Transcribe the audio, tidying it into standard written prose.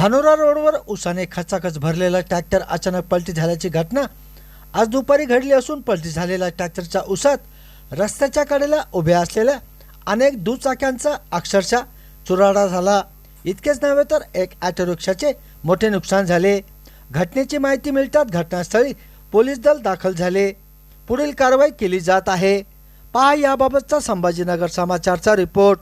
धानोरा रोडवर उसाने खचाखच भरलेला ट्रॅक्टर अचानक पलटी झाल्याची घटना आज दुपारी घडली असून पलटी झालेल्या ट्रॅक्टरच्या उसात रस्त्याच्या कडेला उभ्या असलेल्या अनेक दुचाक्यांचा अक्षरशः चुराडा झाला। इतकेच नव्हे तर एक ऑटो रिक्षाचे मोठे नुकसान झाले। घटनेची माहिती मिळताच घटनास्थळी पोलीस दल दाखल झाले। पुढील कारवाई केली जात आहे। पहा याबाबतचा संभाजीनगर समाचारचा रिपोर्ट।